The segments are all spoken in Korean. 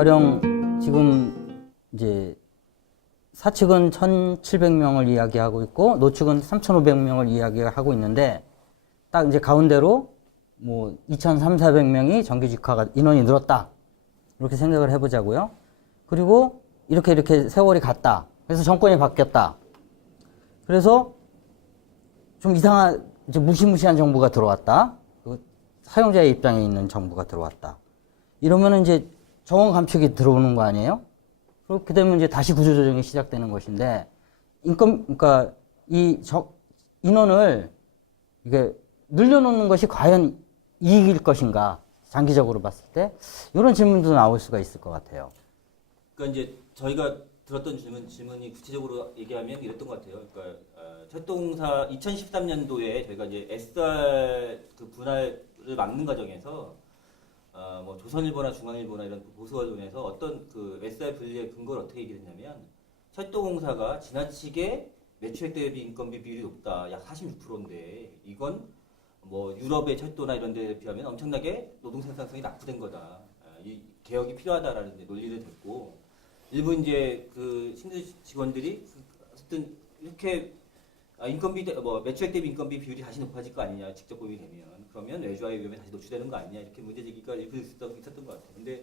가령 지금 이제 사측은 1,700명을 이야기하고 있고 노측은 3,500명을 이야기하고 있는데 딱 이제 가운데로 뭐 2,300~400명이 정규직화가 인원이 늘었다. 이렇게 생각을 해보자고요. 그리고 이렇게 세월이 갔다. 그래서 정권이 바뀌었다. 그래서 좀 이상한, 이제 무시무시한 정부가 들어왔다. 사용자의 입장에 있는 정부가 들어왔다. 이러면은 이제 정원 감축이 들어오는 거 아니에요? 그렇게 되면 이제 다시 구조조정이 시작되는 것인데, 그러니까 인원을 이게 늘려놓는 것이 과연 이익일 것인가? 장기적으로 봤을 때 이런 질문도 나올 수가 있을 것 같아요. 그러니까 이제 저희가 들었던 질문이 구체적으로 얘기하면 이랬던 것 같아요. 그러니까 철도공사 2013년도에 저희가 이제 SR 그 분할을 막는 과정에서 뭐 조선일보나 중앙일보나 이런 보수 언론에서 어떤 그 SR 분리의 근거를 어떻게 얘기했냐면 철도공사가 지나치게 매출액 대비 인건비 비율이 높다, 약 46%인데 이건 뭐 유럽의 철도나 이런 데에 비하면 엄청나게 노동 생산성이 낙후된 거다. 이 개혁이 필요하다라는 이제 논리를 듣고 일부 이제 그 신규 직원들이 어쨌든 이렇게 인건비 뭐 매출액 대비 인건비 비율이 다시 높아질 거 아니냐, 직접 고용이 되면 그러면 외주화의 위험에 다시 노출되는 거 아니냐, 이렇게 문제 제기가 일부 있었던 것 같아요. 근데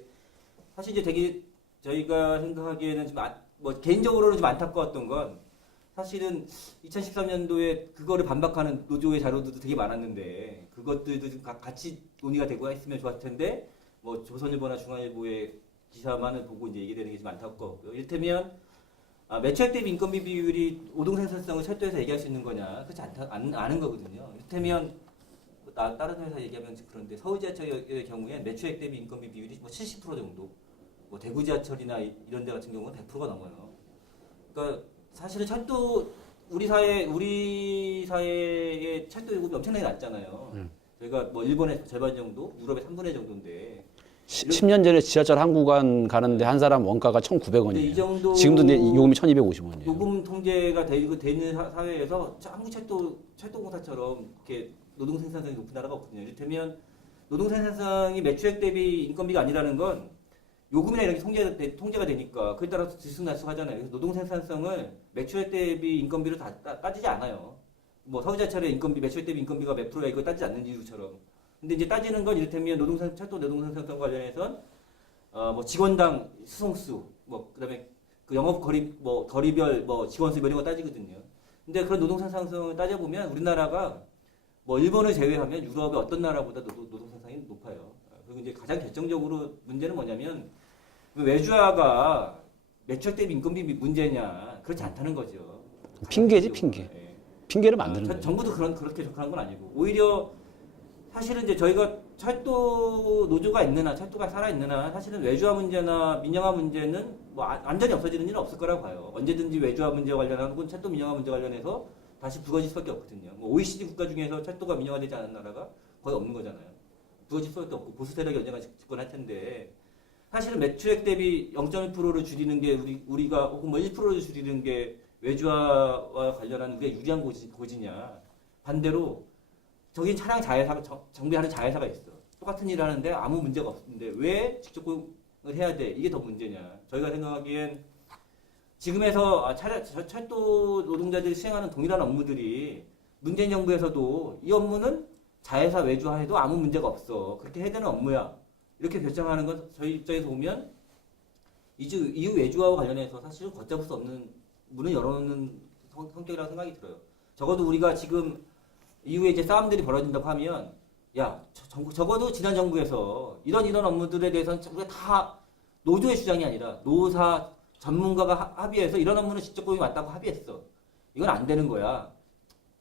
사실 이제 되게 저희가 생각하기에는 좀 뭐 개인적으로는 좀 안타까웠던 건 사실은 2013년도에 그거를 반박하는 노조의 자료들도 되게 많았는데 그것들도 좀 같이 논의가 되고 했으면 좋았을 텐데 뭐 조선일보나 중앙일보의 기사만을 보고 이제 얘기되는 게 좀 안타깝고요. 이를테면 매출액 대비 인건비 비율이 노동 생산성을 철도에서 얘기할 수 있는 거냐? 그렇지 않은 거거든요. 이를테면 다른 회사 얘기하면 그런데 서울지하철의 경우에 매출액 대비 인건비 비율이 뭐 70% 정도, 뭐 대구지하철이나 이런 데 같은 경우는 100%가 넘어요. 그러니까 사실은 철도 우리 사회의 철도 요금이 엄청나게 낮잖아요. 저희가 뭐 일본의 절반 정도, 유럽의 3분의 1 정도인데 10년 전에 지하철 한 구간 가는데 한 사람 원가가 1,900원이에요. 이 정도 지금도 요금이 1,250원이에요. 요금 통제가 되는 사회에서 한국 철도공사처럼 이렇게 노동 생산성이 높은 나라가 없거든요. 이를테면 노동 생산성이 매출액 대비 인건비가 아니라는 건 요금이나 이런 게 통제가 되니까 그에 따라서 들쑥날쑥하잖아요. 그래서 노동 생산성을 매출액 대비 인건비로 따지지 않아요. 뭐 서울지하철의 인건비 매출액 대비 인건비가 몇 프로야 이거 따지지 않는 이유처럼. 근데 이제 따지는 건 이를테면 철도 노동 생산성 관련해선 뭐 직원당 수송수, 뭐 그다음에 그 영업 거리별 뭐 직원 수 이런 거 따지거든요. 근데 그런 노동 생산성을 따져보면 우리나라가 뭐 일본을 제외하면 유럽의 어떤 나라보다 노동 생산이 높아요. 그리고 이제 가장 결정적으로 문제는 뭐냐면 외주화가 매출 대비 인건비 문제냐, 그렇지 않다는 거죠. 핑계지 핑계. 네. 핑계를 만드는 거예요. 정부도 그렇게 접근한 건 아니고 오히려 사실은 이제 저희가 철도 노조가 있느나 철도가 살아있느나 사실은 외주화 문제나 민영화 문제는 뭐 완전히 없어지는 일은 없을 거라고 봐요. 언제든지 외주화 문제 관련한 건 철도 민영화 문제 관련해서 다시 부거질 수밖에 없거든요. 뭐 OECD 국가 중에서 철도가 민영화되지 않은 나라가 거의 없는 거잖아요. 부거질 수밖에 없고 보수 세력이 언젠가 집권할 텐데 사실은 매출액 대비 0.1%를 줄이는 게 우리가 혹은 뭐 1%를 줄이는 게 외주화와 관련한 우리가 유리한 고지냐. 반대로 저기 차량 자회사, 정비하는 자회사가 있어. 똑같은 일을 하는데 아무 문제가 없는데 왜 직접 고용을 해야 돼? 이게 더 문제냐. 저희가 생각하기엔 지금에서 철도 노동자들이 수행하는 동일한 업무들이 문재인 정부에서도 이 업무는 자회사 외주화해도 아무 문제가 없어. 그렇게 해야 되는 업무야. 이렇게 결정하는 건 저희 입장에서 보면 이후 외주화와 관련해서 사실은 걷잡을 수 없는 문을 열어놓는 성격이라고 생각이 들어요. 적어도 우리가 지금 이후에 이제 싸움들이 벌어진다고 하면 야 적어도 지난 정부에서 이런 업무들에 대해서는 우리가 다 노조의 주장이 아니라 노사 전문가가 합의해서 이런 업무는 직접 고용이 맞다고 합의했어. 이건 안 되는 거야.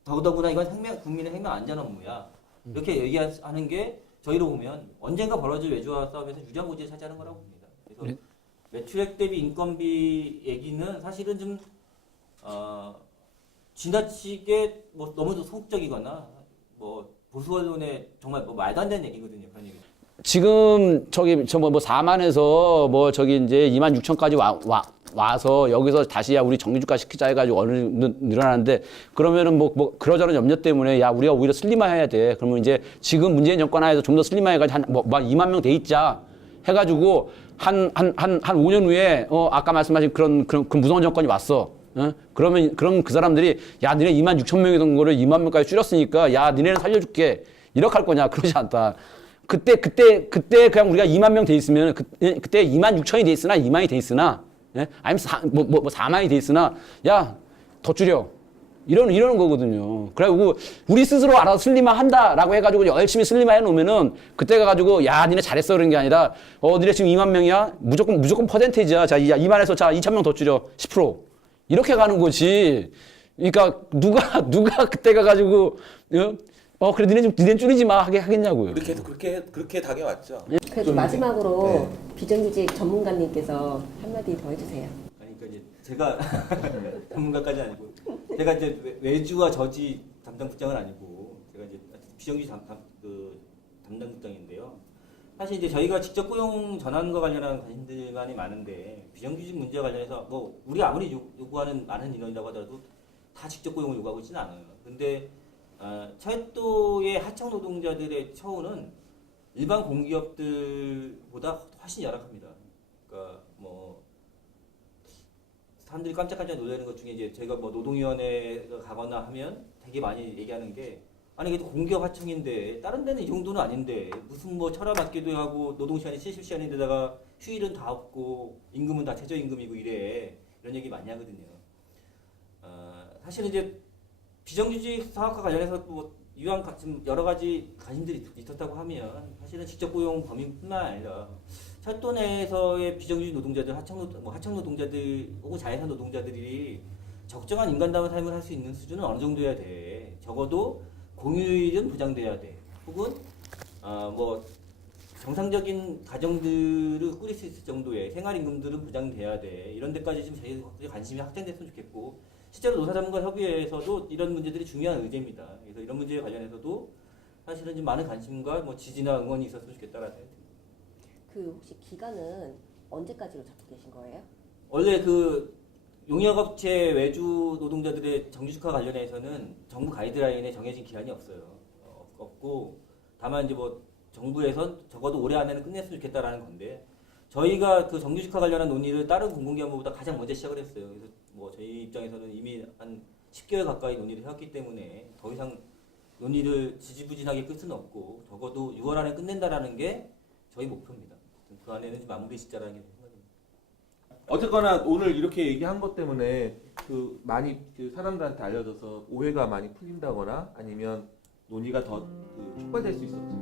더더구나 이건 국민의 생명 안전 업무야. 이렇게 얘기하는 게 저희로 보면 언젠가 벌어질 외주화 싸움에서 유리한 고지를 차지하는 거라고 봅니다. 그래서 매출액 대비 인건비 얘기는 사실은 좀 지나치게 뭐 너무 소극적이거나 뭐 보수 언론의 정말 뭐 말도 안 되는 얘기거든요. 그런 얘기. 지금 저기 뭐 4만에서 뭐 저기 이제 2만 6천까지 와서 여기서 다시 야 우리 정규직화 시키자 해가지고 어느 늘어나는데 그러면은 뭐 그러저런 염려 때문에 야 우리가 오히려 슬림화해야 돼. 그러면 이제 지금 문재인 정권 하에서 좀 더 슬림화해가지고 한 뭐 2만 명 돼 있자 해가지고 한 5년 후에 아까 말씀하신 그런 그 무서운 정권이 왔어. 그러면 그 사람들이 야 니네 2만 6천 명이던 거를 2만 명까지 줄였으니까 야 니네는 살려줄게 이렇게 할 거냐? 그러지 않다. 그때 그냥 우리가 2만 명 돼 있으면 그때 2만 6천이 돼 있으나 2만이 돼 있으나 아니면 4만이 돼 있으나 야 더 줄여. 이러는 거거든요. 그래가지고 우리 스스로 알아서 슬림화 한다라고 해가지고 열심히 슬림화 해놓으면은 그때 가가지고 야 니네 잘했어 그런 게 아니라 니네 지금 2만 명이야 무조건 퍼센테이지야. 자 2만에서 자 2천 명 더 줄여 10% 이렇게 가는 거지. 그러니까 누가 그때 가가지고 그래 니네 줄이지 마 하겠냐고요. 그렇게 당해왔죠. 그래도 마지막으로 네. 비정규직 전문가님께서 한마디 더 해주세요. 아니, 그러니까 이제 제가 전문가까지 아니고 제가 이제 외주와 저지 담당 국장은 아니고 제가 이제 비정규직 담당 국장인데요. 사실 이제 저희가 직접 고용 전환과 관련한 관심들만이 많은데 비정규직 문제와 관련해서 뭐 우리가 아무리 요구하는 많은 인원이라고 하더라도 다 직접 고용을 요구하고 있지는 않아요. 근데 철도의 하청 노동자들의 처우는 일반 공기업들보다 훨씬 열악합니다. 그러니까 뭐 사람들이 깜짝깜짝 놀라는 것 중에 이제 저희가 뭐 노동위원회가 가거나 하면 되게 많이 얘기하는 게 아니 그래도 공기업 하청인데 다른 데는 이 정도는 아닌데 무슨 뭐 철화 맞기도 하고 노동시간이 70시간인데다가 휴일은 다 없고 임금은 다 최저임금이고 이래 이런 얘기 많이 하거든요. 사실은 이제 비정규직 사업과 관련해서 뭐 이왕 지금 여러 가지 관심들이 있었다고 하면 사실은 직접 고용 범위뿐만 아니라 철도 내에서의 비정규직 노동자들, 하청 노동자들 혹은 자회사 노동자들이 적정한 인간다운 삶을 할 수 있는 수준은 어느 정도여야 돼. 적어도 공휴일은 보장돼야 돼. 혹은 뭐 정상적인 가정들을 꾸릴 수 있을 정도의 생활임금들은 보장돼야 돼. 이런 데까지 좀 저희 관심이 확장됐으면 좋겠고 실제로 노사자문과협의회에서도 이런 문제들이 중요한 의제입니다. 그래서 이런 문제에 관련해서도 사실은 좀 많은 관심과 뭐 지지나 응원이 있었으면 좋겠다라는 생각이 듭니다. 그 혹시 기간은 언제까지로 잡고 계신 거예요? 원래 그 용역업체 외주 노동자들의 정규직화 관련해서는 정부 가이드라인에 정해진 기한이 없어요. 없고 다만 이제 뭐 정부에서 적어도 올해 안에는 끝냈으면 좋겠다라는 건데 저희가 그 정규직화 관련한 논의를 다른 공공기관보다 가장 먼저 시작을 했어요. 그래서 뭐 저희 입장에서는 이미 한 10개월 가까이 논의를 해왔기 때문에 더 이상 논의를 지지부진하게 끝 수는 없고 적어도 6월 안에 끝낸다라는 게 저희 목표입니다. 그 안에는 좀 마무리 짓자라는 게 생각입니다. 어쨌거나 오늘 이렇게 얘기한 것 때문에 그 많이 그 사람들한테 알려져서 오해가 많이 풀린다거나 아니면 논의가 더 촉발될 수 있었죠.